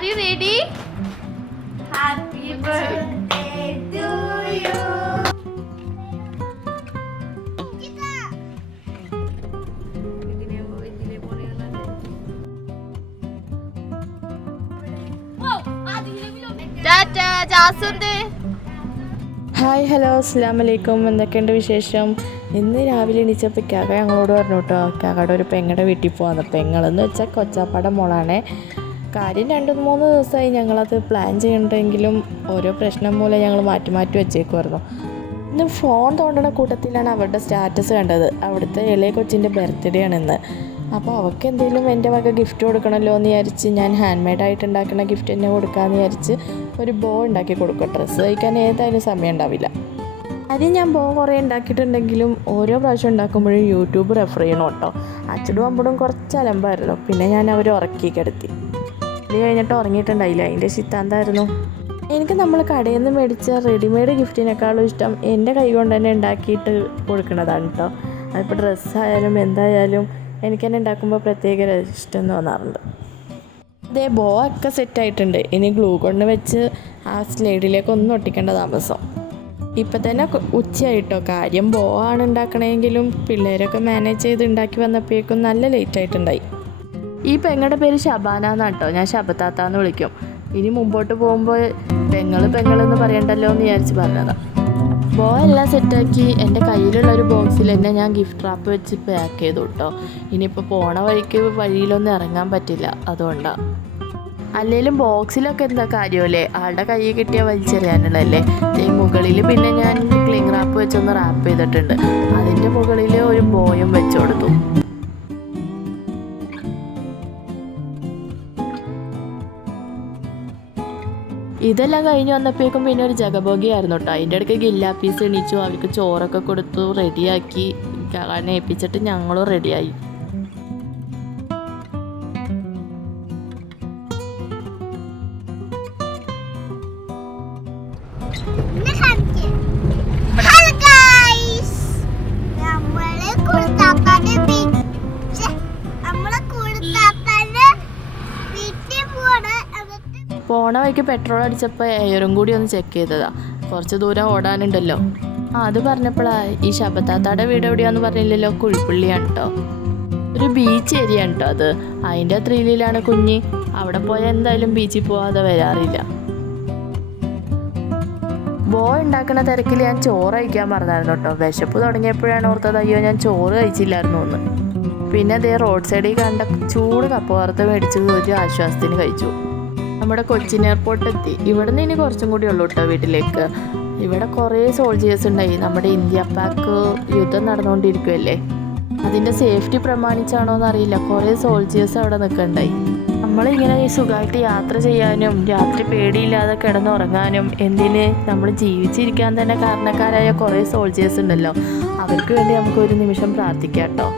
Are you ready? Happy birthday to you. Tata, ജാസുണ്ട്. Hi hello അസ്സലാമു അലൈക്കും. എന്തൊക്കെയുണ്ട് വിശേഷം? ഇന്ന് രാവിലെ എണീച്ചപ്പോൾ കാക്ക ഞങ്ങളോട് പറഞ്ഞു കേട്ടോ, കാക്കയുടെ ഒരു പെങ്ങളുടെ വീട്ടിൽ പോകാമെന്ന്. പെങ്ങളെന്ന് വെച്ചാൽ കൊച്ചാപ്പാടെ മോളാണ്. കാര്യം 2-3 ദിവസമായി ഞങ്ങളത് പ്ലാൻ ചെയ്യണ്ടെങ്കിലും ഓരോ പ്രശ്നം മൂലം ഞങ്ങൾ മാറ്റി വെച്ചേക്കുമായിരുന്നു. ഇന്ന് ഫോൺ തോണ്ടണ കൂട്ടത്തിലാണ് അവരുടെ സ്റ്റാറ്റസ് കണ്ടത്. അവിടുത്തെ ഇളയ കൊച്ചിൻ്റെ ബർത്ത്ഡേ ആണ് ഇന്ന്. അപ്പോൾ അവൾക്ക് എന്തെങ്കിലും എൻ്റെ വക ഗിഫ്റ്റ് കൊടുക്കണമല്ലോ എന്ന് വിചാരിച്ച് ഞാൻ ഹാൻഡ് മെയ്ഡായിട്ട് ഉണ്ടാക്കുന്ന ഗിഫ്റ്റ് തന്നെ കൊടുക്കാമെന്ന് വിചാരിച്ച് ഒരു ബോ ഉണ്ടാക്കി കൊടുക്കും. ഡ്രസ്സ് തയ്ക്കാൻ ഏതായാലും സമയം ഉണ്ടാവില്ല. ആദ്യം ഞാൻ ബോ കുറേ ഉണ്ടാക്കിയിട്ടുണ്ടെങ്കിലും ഓരോ പ്രാവശ്യം ഉണ്ടാക്കുമ്പോഴും യൂട്യൂബ് റെഫർ ചെയ്യണം കേട്ടോ. അച്ചടും അമ്പടും കുറച്ച് അലമ്പായിരുന്നു. പിന്നെ ഞാൻ അവർ ഉറക്കി കിടത്തി. ഇത് കഴിഞ്ഞിട്ട് ഉറങ്ങിയിട്ടുണ്ടായില്ല. അതിൻ്റെ സിദ്ധാന്തമായിരുന്നു. എനിക്ക് നമ്മൾ കടയിൽ നിന്ന് മേടിച്ച റെഡിമെയ്ഡ് ഗിഫ്റ്റിനേക്കാളും ഇഷ്ടം എൻ്റെ കൈ കൊണ്ട് തന്നെ ഉണ്ടാക്കിയിട്ട് കൊടുക്കുന്നതാണ് കേട്ടോ. അതിപ്പോൾ ഡ്രസ്സായാലും എന്തായാലും എനിക്ക് തന്നെ ഉണ്ടാക്കുമ്പോൾ പ്രത്യേക ഇഷ്ടം തോന്നാറുണ്ട്. അതേ ബോ ഒക്കെ സെറ്റായിട്ടുണ്ട്. ഇനി ഗ്ലൂ കൊണ്ട് വെച്ച് ആ സ്ലൈഡിലേക്ക് ഒന്നും ഒട്ടിക്കേണ്ട താമസം. ഇപ്പം തന്നെ ഉച്ചയായിട്ടോ. കാര്യം ബോ ആണ് ഉണ്ടാക്കണമെങ്കിലും പിള്ളേരൊക്കെ മാനേജ് ചെയ്ത് ഉണ്ടാക്കി വന്നപ്പോഴേക്കും നല്ല ലേറ്റായിട്ടുണ്ടായി. ഈ പെങ്ങളുടെ പേര് ഷബാന എന്നാണ് കേട്ടോ. ഞാൻ ശബത്താത്താന്ന് വിളിക്കും. ഇനി മുമ്പോട്ട് പോകുമ്പോൾ പെങ്ങളെന്ന് പറയണ്ടല്ലോ എന്ന് വിചാരിച്ച് പറഞ്ഞതാണ്. ബോ എല്ലാം സെറ്റാക്കി എൻ്റെ കയ്യിലുള്ളൊരു ബോക്സിൽ തന്നെ ഞാൻ ഗിഫ്റ്റ് റാപ്പ് വെച്ച് പാക്ക് ചെയ്തു കേട്ടോ. ഇനിയിപ്പോൾ പോണ വഴിയിലൊന്നും ഇറങ്ങാൻ പറ്റില്ല, അതുകൊണ്ടാണ്. അല്ലെങ്കിലും ബോക്സിലൊക്കെ എന്താ കാര്യമല്ലേ, ആളുടെ കയ്യിൽ കിട്ടിയാൽ വലിച്ചെറിയാനുള്ളതല്ലേ. ഈ മുകളിൽ പിന്നെ ഞാൻ ക്ലിംഗ് റാപ്പ് വെച്ചൊന്ന് റാപ്പ് ചെയ്തിട്ടുണ്ട്. അതിൻ്റെ മുകളിൽ ഒരു ബോയും വെച്ച് കൊടുത്തു. ഇതെല്ലാം കഴിഞ്ഞ് വന്നപ്പോഴേക്കും പിന്നെ ഒരു ജഗബോഗിയായിരുന്നു കേട്ടോ. അതിൻ്റെ ഇടയ്ക്ക് ഗില്ലാ പീസ് എണീച്ചു. അവർക്ക് ചോറൊക്കെ കൊടുത്തു റെഡിയാക്കി കാക്കാനെ ഏൽപ്പിച്ചിട്ട് ഞങ്ങളും റെഡിയായി. പോണ വഴിക്ക് പെട്രോൾ അടിച്ചപ്പോൾ എയറും കൂടി ഒന്ന് ചെക്ക് ചെയ്തതാണ്. കുറച്ച് ദൂരം ഓടാനുണ്ടല്ലോ. അത് പറഞ്ഞപ്പോഴാണ് ഈ ശബത്താത്താടെ വീട് എവിടെയാണെന്ന് പറഞ്ഞില്ലല്ലോ. കുഴിപ്പള്ളിയാണ് കേട്ടോ. ഒരു ബീച്ച് ഏരിയ ആണ് കേട്ടോ അത്. അതിൻ്റെ ത്രില്ലിലാണ് കുഞ്ഞ്. അവിടെ പോയാൽ എന്തായാലും ബീച്ചിൽ പോകാതെ വരാറില്ല. ബോ ഉണ്ടാക്കുന്ന തിരക്കിൽ ഞാൻ ചോറ് കഴിക്കാൻ പറഞ്ഞായിരുന്നു കേട്ടോ. വിശപ്പ് തുടങ്ങിയപ്പോഴാണ് ഓർത്തത് അയ്യോ ഞാൻ ചോറ് കഴിച്ചില്ലായിരുന്നു എന്ന്. പിന്നെ അതേ റോഡ് സൈഡിൽ കണ്ട ചൂട് കപ്പ വറുത്ത് മേടിച്ച് ഒരു ആശ്വാസത്തിന് കഴിച്ചു. നമ്മുടെ കൊച്ചിൻ എയർപോർട്ട് എത്തി. ഇവിടെ നിന്ന് ഇനി കുറച്ചും കൂടി ഉള്ളൂ കേട്ടോ വീട്ടിലേക്ക്. ഇവിടെ കുറേ സോൾജിയേഴ്സ് ഉണ്ടായി. നമ്മുടെ ഇന്ത്യ പാക്ക് യുദ്ധം നടന്നുകൊണ്ടിരിക്കുമല്ലേ, അതിൻ്റെ സേഫ്റ്റി പ്രമാണിച്ചാണോ എന്നറിയില്ല. കുറേ സോൾജിയേഴ്സ് അവിടെ നിൽക്കുന്നുണ്ടായി. നമ്മളിങ്ങനെ സുഖമായിട്ട് യാത്ര ചെയ്യാനും രാത്രി പേടിയില്ലാതെ കിടന്നുറങ്ങാനും എന്തിന് നമ്മൾ ജീവിച്ചിരിക്കാൻ തന്നെ കാരണക്കാരായ കുറേ സോൾജിയേഴ്സ് ഉണ്ടല്ലോ. അവർക്ക് വേണ്ടി നമുക്ക് ഒരു നിമിഷം പ്രാർത്ഥിക്കാം കേട്ടോ.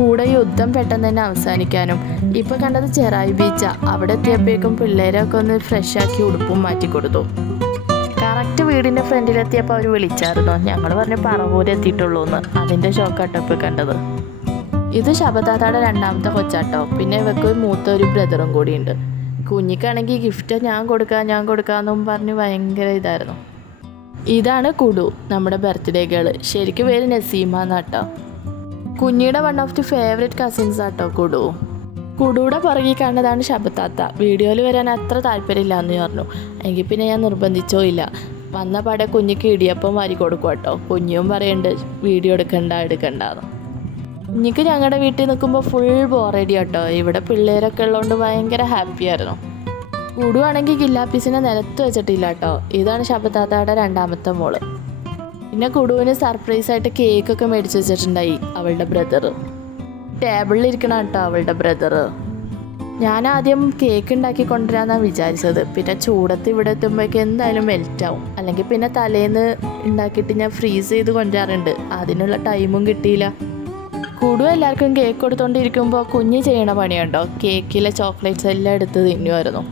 കൂടെ യുദ്ധം പെട്ടെന്ന് തന്നെ അവസാനിക്കാനും. ഇപ്പോൾ കണ്ടത് ചെറായി ബീച്ചാണ്. അവിടെ എത്തിയപ്പോഴേക്കും പിള്ളേരൊക്കെ ഒന്ന് ഫ്രഷാക്കി ഉടുപ്പും മാറ്റി കൊടുത്തു. കറക്റ്റ് വീടിൻ്റെ ഫ്രണ്ടിലെത്തിയപ്പോൾ അവർ വിളിച്ചായിരുന്നു. ഞങ്ങൾ പറഞ്ഞു പറവൂര് എത്തിയിട്ടുള്ളൂ എന്ന്. അതിൻ്റെ ഷോക്കാട്ടോ ഇപ്പോൾ കണ്ടത്. ഇത് ശബത്താത്താടെ 2ാമത്തെ കൊച്ചാട്ടോ. പിന്നെ ഇവർക്ക് മൂത്ത ഒരു ബ്രദറും കൂടിയുണ്ട്. കുഞ്ഞിക്കാണെങ്കിൽ ഗിഫ്റ്റ് ഞാൻ കൊടുക്കാമെന്നും പറഞ്ഞ് ഭയങ്കര ഇതായിരുന്നു. ഇതാണ് കുടു, നമ്മുടെ ബർത്ത്ഡേ ഗേള്. ശരിക്കും പേര് നസീമ എന്നാട്ടോ. കുഞ്ഞിയുടെ one of the favourite cousins ആട്ടോ കുടു. കുടുവിടെ പുറകെ കാണുന്നതാണ് ശബത്താത്ത. വീഡിയോയിൽ വരാൻ അത്ര താല്പര്യമില്ല എന്ന് പറഞ്ഞു. എങ്കിൽ പിന്നെ ഞാൻ നിർബന്ധിച്ചോ ഇല്ല. വന്ന പാടെ കുഞ്ഞിക്ക് ഇടിയപ്പം വാരി കൊടുക്കും കേട്ടോ. കുഞ്ഞും പറയുന്നുണ്ട് വീഡിയോ എടുക്കണ്ടെന്ന്. കുഞ്ഞിക്ക് ഞങ്ങളുടെ വീട്ടിൽ നിൽക്കുമ്പോൾ ഫുൾ ബോറടി കേട്ടോ. ഇവിടെ പിള്ളേരൊക്കെ ഉള്ളതുകൊണ്ട് ഭയങ്കര ഹാപ്പിയായിരുന്നു. കുടുവാണെങ്കിൽ ഗില്ലാപ്പീസിനെ നിലത്ത് വെച്ചിട്ടില്ല കേട്ടോ. ഇതാണ് ശബത്താത്തയുടെ 2ാമത്തെ മോള്. പിന്നെ കുടുവിന് സർപ്രൈസായിട്ട് കേക്കൊക്കെ മേടിച്ച് വെച്ചിട്ടുണ്ടായി അവളുടെ ബ്രദർ. ടേബിളിലിരിക്കണം കേട്ടോ അവളുടെ ബ്രദർ. ഞാൻ ആദ്യം കേക്ക് ഉണ്ടാക്കി കൊണ്ടുവരാമെന്നാണ് വിചാരിച്ചത്. പിന്നെ ചൂടത്ത് ഇവിടെ എത്തുമ്പോഴേക്കും എന്തായാലും മെൽറ്റാവും. അല്ലെങ്കിൽ പിന്നെ തലേന്ന് ഉണ്ടാക്കിയിട്ട് ഞാൻ ഫ്രീസ് ചെയ്ത് കൊണ്ടുവരാറുണ്ട്. അതിനുള്ള ടൈമും കിട്ടിയില്ല. കുടു എല്ലാവർക്കും കേക്ക് കൊടുത്തോണ്ടിരിക്കുമ്പോൾ കുഞ്ഞ് ചെയ്യണ പണിയുണ്ടോ. കേക്കിലെ ചോക്ലേറ്റ്സ് എല്ലാം എടുത്ത് തിന്നുമായിരുന്നു.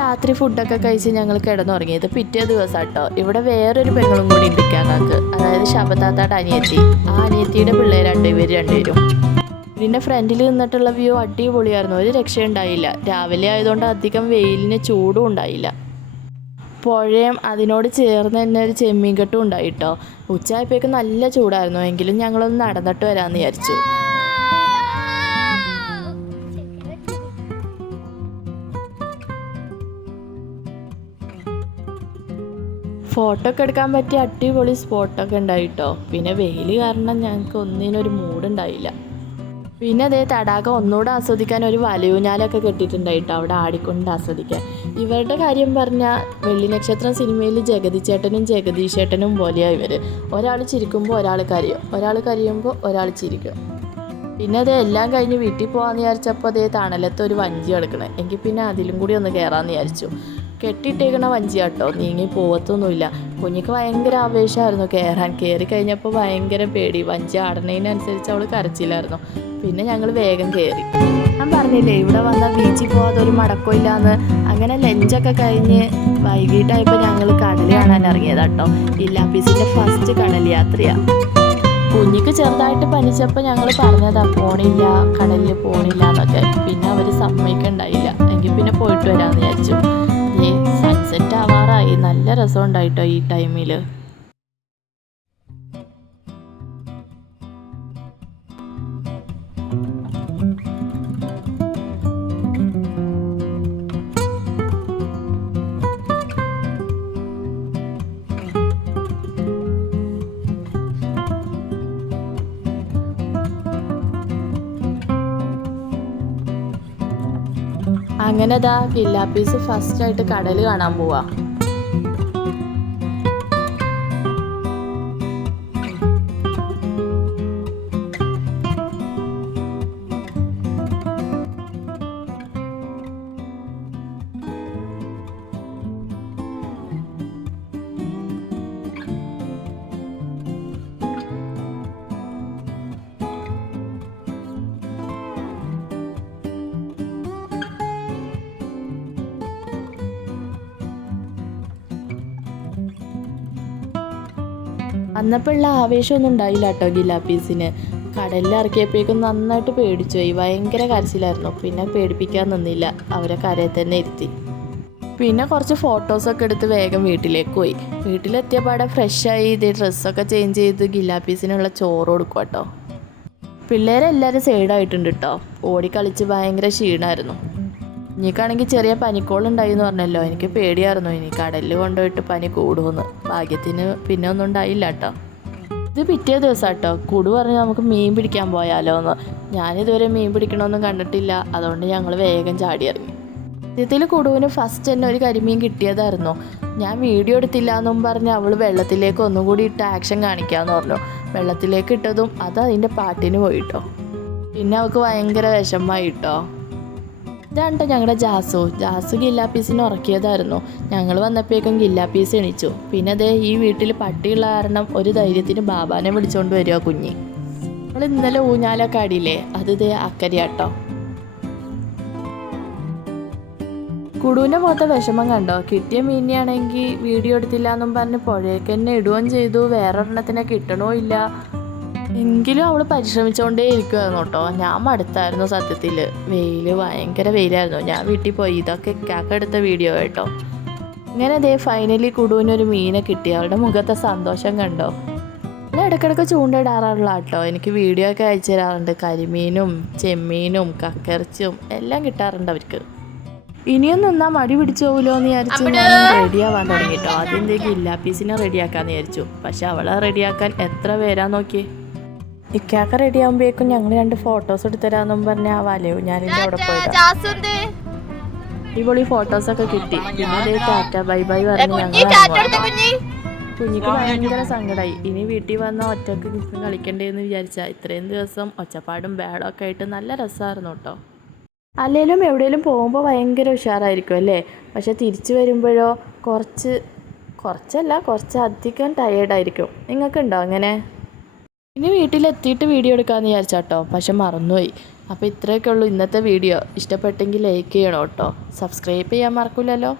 രാത്രി ഫുഡൊക്കെ കഴിച്ച് ഞങ്ങൾ കിടന്നുറങ്ങിയത് പിറ്റേ ദിവസം കേട്ടോ. ഇവിടെ വേറൊരു പെങ്ങളും കൂടി ഉണ്ട് ഞങ്ങൾക്ക്. അതായത് ശബത്താത്താടെ അനിയത്തി. ആ അനിയത്തിയുടെ പിള്ളേരുണ്ട് ഇവർ രണ്ടുപേരും. വീടിൻ്റെ ഫ്രണ്ടിൽ നിന്നിട്ടുള്ള വ്യൂ അടിപൊളിയായിരുന്നു, ഒരു രക്ഷയുണ്ടായില്ല. രാവിലെ ആയതുകൊണ്ട് അധികം വെയിലിന് ചൂടും ഉണ്ടായില്ല. പുഴയും അതിനോട് ചേർന്ന് തന്നെ ഒരു ചെമ്മീൻ കെട്ടും ഉണ്ടായിട്ടോ. ഉച്ചയായപ്പോഴേക്ക് നല്ല ചൂടായിരുന്നു, എങ്കിലും ഞങ്ങളൊന്ന് നടന്നിട്ട് വരാമെന്ന് വിചാരിച്ചു. ഫോട്ടോ ഒക്കെ എടുക്കാൻ പറ്റിയ അടിപൊളി സ്പോട്ടൊക്കെ ഉണ്ടായിട്ടോ. പിന്നെ വെയിൽ കാരണം ഞങ്ങൾക്ക് ഒന്നിനൊരു മൂടുണ്ടായില്ല. പിന്നെ അതേ തടാകം ഒന്നുകൂടെ ആസ്വദിക്കാൻ ഒരു വലയൂഞ്ഞാലൊക്കെ കെട്ടിയിട്ടുണ്ടായിട്ടോ, അവിടെ ആടിക്കൊണ്ട് ആസ്വദിക്കാൻ. ഇവരുടെ കാര്യം പറഞ്ഞാൽ വെള്ളി നക്ഷത്രം സിനിമയിൽ ജഗതിച്ചേട്ടനും ജഗദീശേട്ടനും പോലെയാണ് ഇവർ. ഒരാൾ ചിരിക്കുമ്പോൾ ഒരാൾ കരയും, ഒരാൾ കരയുമ്പോൾ ഒരാൾ ചിരിക്കും. പിന്നെ അത് എല്ലാം കഴിഞ്ഞ് വീട്ടിൽ പോകാമെന്ന് വിചാരിച്ചപ്പോൾ അതേ തണലത്ത് ഒരു വഞ്ചി കിടക്കണേ. എങ്കിൽ പിന്നെ അതിലും കൂടി ഒന്ന് കയറാമെന്ന് വിചാരിച്ചു. കെട്ടിയിട്ടേക്കണ വഞ്ചി കേട്ടോ, നീങ്ങി പോകത്തൊന്നുമില്ല. കുഞ്ഞിക്ക് ഭയങ്കര ആവേശമായിരുന്നു കയറാൻ. കയറി കഴിഞ്ഞപ്പോൾ ഭയങ്കര പേടി. വഞ്ചി ആടുന്നതിനനുസരിച്ച് അവൾ കരച്ചില്ലായിരുന്നു. പിന്നെ ഞങ്ങൾ വേഗം കയറി. ഞാൻ പറഞ്ഞില്ലേ ഇവിടെ വന്ന ബീച്ചിൽ പോകാതെ ഒരു മടക്കമില്ലാന്ന്. അങ്ങനെ ലഞ്ചൊക്കെ കഴിഞ്ഞ് വൈകിട്ടായപ്പോൾ ഞങ്ങൾ കടൽ കാണാൻ ഇറങ്ങിയതാട്ടോ. ഇല്ലാപ്പീസിൻ്റെ ഫസ്റ്റ് കടൽ യാത്രയാണ്. കുഞ്ഞിക്ക് ചെറുതായിട്ട് പനിച്ചപ്പോൾ ഞങ്ങൾ പറഞ്ഞതാ പോണില്ല, കടലിൽ പോണില്ല എന്നൊക്കെ. പിന്നെ അവർ സമ്മതിക്കുണ്ടായില്ല. എങ്കിൽ പിന്നെ പോയിട്ട് വരാമെന്ന് വിചാരിച്ചു. സൺസെറ്റ് ആവാറായി. നല്ല രസം ഉണ്ടായിട്ടോ ഈ ടൈമിൽ. അങ്ങനെ ദാ ഗില്ലാപ്പീസ് ഫസ്റ്റായിട്ട് കടൽ കാണാൻ പോവാ. അന്നപ്പോഴുള്ള ആവേശമൊന്നും ഉണ്ടായില്ല കേട്ടോ ഗില്ലാപ്പീസിന്. കടലിൽ ഇറക്കിയപ്പോഴേക്കും നന്നായിട്ട് പേടിച്ചു പോയി. ഭയങ്കര കരച്ചിലായിരുന്നു. പിന്നെ പേടിപ്പിക്കാൻ നിന്നില്ല, അവരെ കരയിൽ തന്നെ ഇരുത്തി. പിന്നെ കുറച്ച് ഫോട്ടോസൊക്കെ എടുത്ത് വേഗം വീട്ടിലേക്ക് പോയി. വീട്ടിലെത്തിയ പാടെ ഫ്രഷായി ഇതേ ഡ്രസ്സൊക്കെ ചേഞ്ച് ചെയ്ത് ഗില്ലാപ്പീസിനുള്ള ചോറ് കൊടുക്കും കേട്ടോ. പിള്ളേരെല്ലാവരും സൈഡായിട്ടുണ്ട് കേട്ടോ. ഓടിക്കളിച്ച് ഭയങ്കര ക്ഷീണമായിരുന്നു. എനിക്കാണെങ്കിൽ ചെറിയ പനിക്കോളുണ്ടായി എന്ന് പറഞ്ഞല്ലോ. എനിക്ക് പേടിയായിരുന്നു ഇനി കടലിൽ കൊണ്ടുപോയിട്ട് പനി കൂടുമെന്ന്. ഭാഗ്യത്തിന് പിന്നെ ഒന്നും ഉണ്ടായില്ല കേട്ടോ. ഇത് പിറ്റേ ദിവസം കേട്ടോ. കുടു പറഞ്ഞ് നമുക്ക് മീൻ പിടിക്കാൻ പോയാലോ എന്ന്. ഞാനിതുവരെ മീൻ പിടിക്കണമെന്നും കണ്ടിട്ടില്ല. അതുകൊണ്ട് ഞങ്ങൾ വേഗം ചാടി ഇറങ്ങി. സത്യത്തിൽ കുടുവിന് ഫസ്റ്റ് തന്നെ ഒരു കരിമീൻ കിട്ടിയതായിരുന്നു. ഞാൻ വീഡിയോ എടുത്തില്ല എന്നും പറഞ്ഞ് അവൾ വെള്ളത്തിലേക്ക് ഒന്നും കൂടി ഇട്ട് ആക്ഷൻ കാണിക്കാമെന്ന് പറഞ്ഞു. വെള്ളത്തിലേക്ക് ഇട്ടതും അത് അതിൻ്റെ പാട്ടിന് പോയിട്ടോ. പിന്നെ അവൾക്ക് ഭയങ്കര വിഷമമായി കേട്ടോ. ഇതാണ് ഞങ്ങളുടെ ജാസു ഗില്ലാപ്പീസിനെ ഉറക്കിയതായിരുന്നു. ഞങ്ങൾ വന്നപ്പോഴേക്കും ഗില്ലാപ്പീസ് എണീച്ചു. പിന്നെ അതേ ഈ വീട്ടിൽ പട്ടിയുള്ള കാരണം ഒരു ധൈര്യത്തിന് ബാബാനെ വിളിച്ചുകൊണ്ട് വരിക കുഞ്ഞി. നമ്മൾ ഇന്നലെ ഊഞ്ഞാലൊക്കെ ആടിയില്ലേ, അത് ഇതേ അക്കരയാട്ടോ. കുടുവിൻ്റെ മുഖത്തെ വിഷമം കണ്ടോ. കിട്ടിയ മീനിയാണെങ്കിൽ വീഡിയോ എടുത്തില്ല എന്നും പറഞ്ഞ് പുഴയ്ക്ക് തന്നെ ഇടുകയും ചെയ്തു. വേറൊരെണ്ണത്തിനെ കിട്ടണോ ഇല്ല. എങ്കിലും അവൾ പരിശ്രമിച്ചുകൊണ്ടേ ഇരിക്കുമായിരുന്നു കേട്ടോ. ഞാൻ മടുത്തായിരുന്നു സത്യത്തിൽ. ഭയങ്കര വെയിലായിരുന്നു. ഞാൻ വീട്ടിൽ പോയി. ഇതൊക്കെ എടുത്ത വീഡിയോ കേട്ടോ. ഇങ്ങനെ അതേ ഫൈനലി കുടുവിനൊരു മീനെ കിട്ടി. അവളുടെ മുഖത്തെ സന്തോഷം കണ്ടോ. ഞാൻ ഇടയ്ക്കിടയ്ക്ക് ചൂണ്ടയിടാറുള്ള കേട്ടോ. എനിക്ക് വീഡിയോ ഒക്കെ അയച്ചു തരാറുണ്ട്. കരിമീനും ചെമ്മീനും കക്കിറച്ചിയും എല്ലാം കിട്ടാറുണ്ട് അവർക്ക്. ഇനിയും നിന്നാൽ മടി പിടിച്ചു പോകില്ലോ എന്ന് വിചാരിച്ചു ഞാൻ റെഡിയാവാൻ തുടങ്ങി കേട്ടോ. ആദ്യം ഗില്ലാപ്പീസിനെ റെഡിയാക്കാമെന്ന് വിചാരിച്ചു. പക്ഷെ അവളെ റെഡിയാക്കാൻ എത്ര പേരാ നോക്കി. ഇക്കാക്ക റെഡി ആകുമ്പോഴേക്കും ഞങ്ങൾ 2 ഫോട്ടോസ് എടുത്തരാന്നും പറഞ്ഞ ആ വലയോ ഞാനിൻ്റെ അവിടെ പോയതാ. അടിപൊളി ഫോട്ടോസൊക്കെ കിട്ടി. പിന്നെ അതേ ടാറ്റ ബൈ ബൈ പറഞ്ഞ് കുഞ്ഞിക്ക് ഭയങ്കര സങ്കടമായി. ഇനി വീട്ടിൽ വന്ന ഒറ്റക്ക് കളിക്കണ്ടേന്ന് വിചാരിച്ചാൽ ഇത്രയും ദിവസം ഒച്ചപ്പാടും ബേളമൊക്കെ ആയിട്ട് നല്ല രസമായിരുന്നു കേട്ടോ. അല്ലെങ്കിലും എവിടെയെങ്കിലും പോകുമ്പോൾ ഭയങ്കര ഉഷാറായിരിക്കും അല്ലേ. പക്ഷെ തിരിച്ചു വരുമ്പോഴോ കുറച്ചധികം ടയേർഡായിരിക്കും. നിങ്ങൾക്കുണ്ടോ അങ്ങനെ? ഇനി വീട്ടിലെത്തിയിട്ട് വീഡിയോ എടുക്കാമെന്ന് വിചാരിച്ചാട്ടോ. പക്ഷെ മറന്നുപോയി. അപ്പോൾ ഇത്രയൊക്കെ ഉള്ളൂ ഇന്നത്തെ വീഡിയോ. ഇഷ്ടപ്പെട്ടെങ്കിൽ ലൈക്ക് ചെയ്യണം കേട്ടോ. സബ്സ്ക്രൈബ് ചെയ്യാൻ മറക്കില്ലല്ലോ.